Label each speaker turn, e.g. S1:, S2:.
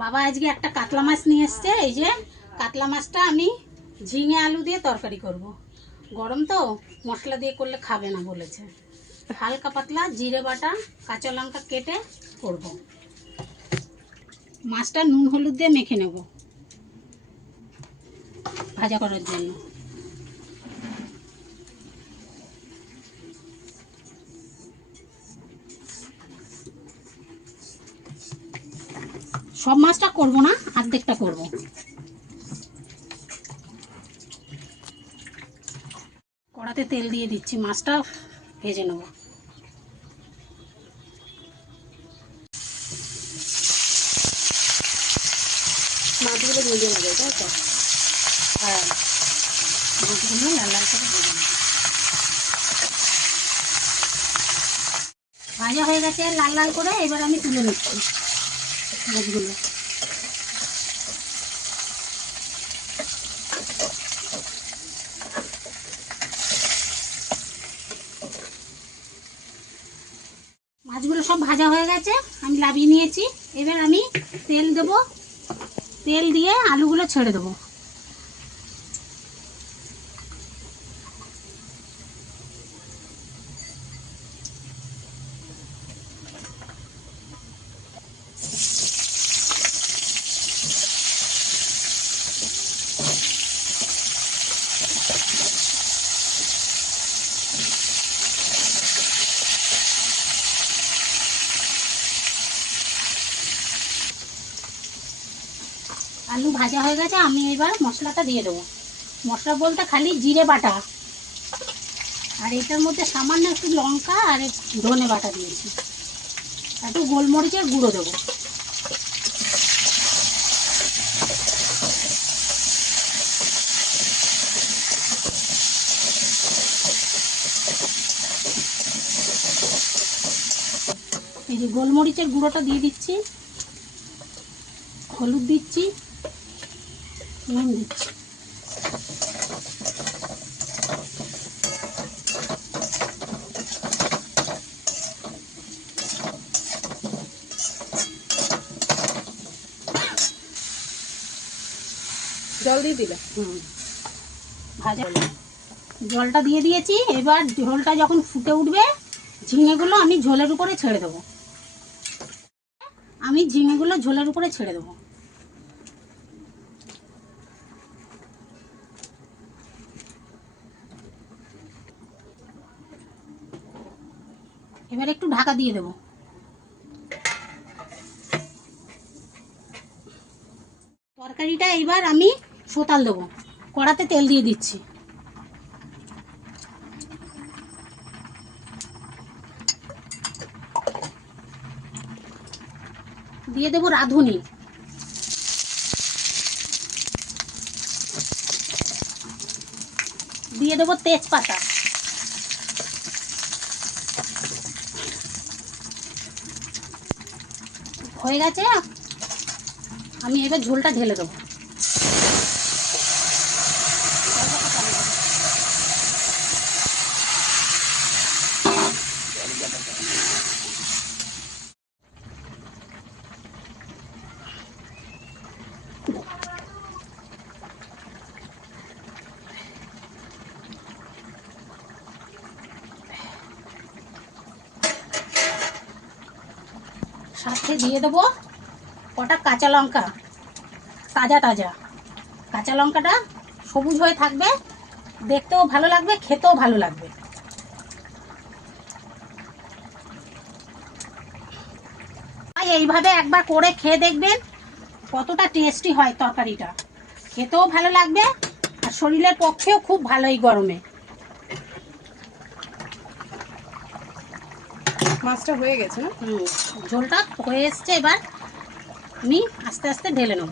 S1: বাবা আজকে একটা কাতলা মাছ নিয়ে এসছে, এই যে কাতলা মাছটা আমি ঝিঙে আলু দিয়ে তরকারি করব। গরম তো, মশলা দিয়ে করলে খাবে না বলেছে হালকা পাতলা জিরে বাটা, কাঁচা লঙ্কা কেটে করব। মাছটা নুন হলুদ দিয়ে মেখে নেব ভাজা করার জন্য সব মাছটা করব না অর্ধেকটা করব। কড়াতে তেল দিয়ে দিচ্ছি, মাছটা ভেজে ভেজে নেবে তাই তো? হ্যাঁ। লাল লাল ভেজে নেব। ভাজা হয়ে গেছে, লাল লাল করে এবার আমি তুলে নিচ্ছি। মাছগুলো। মাছগুলো সব ভাজা হয়ে গেছে, আমি লাভিয়ে নিয়েছি। এবার আমি তেল দেব। তেল দিয়ে আলুগুলো ছেড়ে দেবো। আলু ভাজা হয়ে গেছে, আমি এবার মশলাটা দিয়ে দেবো। মশলা বলতে খালি জিরে বাটা। আর এটার মধ্যে সামান্য একটু লঙ্কা আর ধনে বাটা দিয়েছি। একটু গোলমরিচের গুঁড়ো দেবো। এই যে গোলমরিচের গুঁড়োটা দিয়ে দিচ্ছি। হলুদ দিচ্ছি। নুন দিচ্ছি
S2: জল দিয়ে দিলে?
S1: হুম। ভাজা। জলটা দিয়ে দিয়েছি এবার ঝোলটা যখন ফুটে উঠবে ঝিঙেগুলো আমি ঝোলের উপরে ছেড়ে দেবো। আমি ঝিঙেগুলো ঝোলের উপরে ছেড়ে দেবো। এবার একটু ঢাকা দিয়ে দেবো। তরকারিটা এবার আমি সোতাল দেবো। কড়াতে তেল দিয়ে দিচ্ছি। দিয়ে দেবো রাঁধুনি। দিয়ে দেবো তেজপাতা। হয়ে গেছে। আমি এবার ঝোলটা ঢেলে দেবো। সাথে দিয়ে দেবো কটা কাঁচা লঙ্কা, তাজা তাজা। কাঁচা লঙ্কাটা সবুজ হয়ে থাকবে, দেখতেও ভালো লাগবে, খেতেও ভালো লাগবে। এইভাবে একবার করে খেয়ে দেখবেন কতটা টেস্টি হয় তরকারিটা। খেতেও ভালো লাগবে আর শরীরের পক্ষেও খুব ভালো এই গরমে।
S2: মাছটা হয়ে গেছে না?
S1: ঝোলটা হয়ে এসছে এবার আমি আস্তে আস্তে ঢেলে নেব।